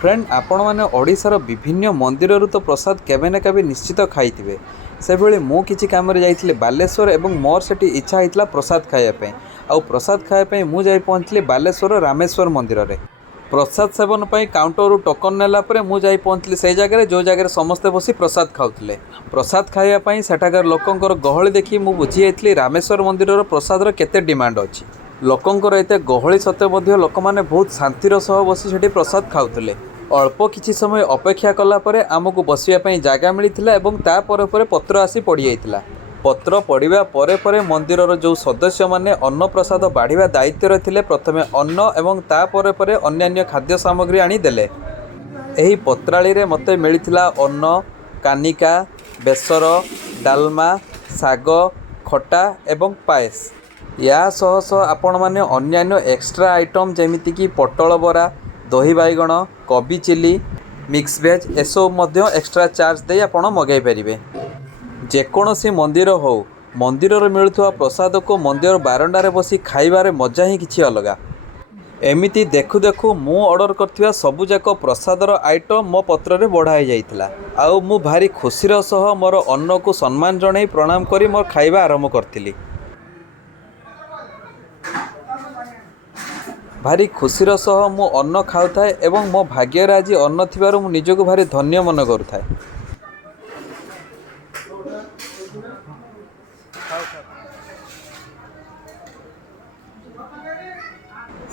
Friend आपण मैंने ओडिशार विभिन्न मंदिर तो प्रसाद केवे ना केवे निश्चित खाई से भाई मु किसी कम जाइए बालेश्वर और मोर से इच्छा होता प्रसाद खायापी आउ प्रसाद खायापी मुझे पहुँचली बालेश्वर रामेश्वर मंदिर में प्रसाद सेवन पर काउंटर टोकन नेलापर मुझे पहुँचली से जगह जो जगह समस्ते बसी प्रसाद खाऊले प्रसाद खायापी सेठाकार लोकंर गहली देखी मुझे बुझी रामेश्वर मंदिर प्रसादर केते डिमांड अच्छी लोकंर एते गहली सत्वे लोक मैंने बहुत शांतिर सह बसी सेठी प्रसाद खाऊले अल्प किछि समय अपेक्षा कलापर आमको बसवाई जगह मिलता और पत्र आसी पड़ जाता पत्र पड़ा पर मंदिर जो सदस्य माने अन्न प्रसाद बाढ़ा दायित्व थे प्रथमे अन्न एवं तापर अन्य खाद्य सामग्री आनीदेले यही पत्राली रे मते मिलता अन्न कानिका बेसर डालमा साग खटा एवं पायस या सह सह आपण माने अन्य एक्स्ट्रा आइटम जमीती कि पटल बरा दही बैगण कोबी चिली मिक्स वेज एसबू एक्स्ट्रा चार्ज दे आपण मगाई पारे जेकोसी मंदिर हो मंदिर मिलुवा प्रसाद को मंदिर बारंडार बसी खाइबार मजा ही किसी अलग एमिति देखु देखु मु ऑर्डर करथिबा सबुजाक प्रसादर आइटम मो पत्र रे बढ़ाई जाइतिला आउ मु भारी खुशीर सह मोर अन्न को सम्मान जणाई प्रणाम करी मोर खाइबा आरंभ करथिली भारी खुशीर सह मु अन्न खाऊए एवं मो भाग्य आज अन्न थिबारु मु निजको भारी धन्य मन करुए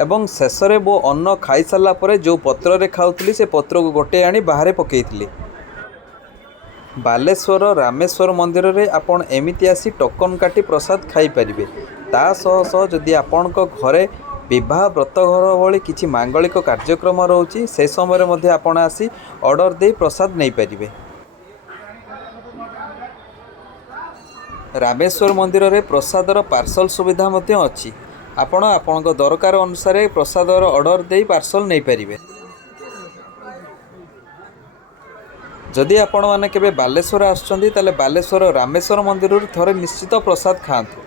एवं शेष में मो अन्न खाई सारा पर जो पत्र रे खाऊली से पत्र को गोटे आनी बाहर पकईली बालेश्वर रामेश्वर मंदिर रे आपण एमिति आसी टोकन काटी प्रसाद खाई पारिबे ता सह सह जदि आपण घरे विवाह व्रतघर भली किसी मांगलिक कार्यक्रम रोचे से समय आपण आसी ऑर्डर दे प्रसाद नहीं पारिबे रामेश्वर मंदिर रे प्रसादर पार्सल सुविधा अच्छी आपण दरकार अनुसार प्रसादर ऑर्डर दे पार्सल नहीं पारिबे जदि आपण माने केबे बालेश्वर आछंती ताले बालेश्वर रामेश्वर मंदिर थोड़े निश्चित प्रसाद खाआंतु।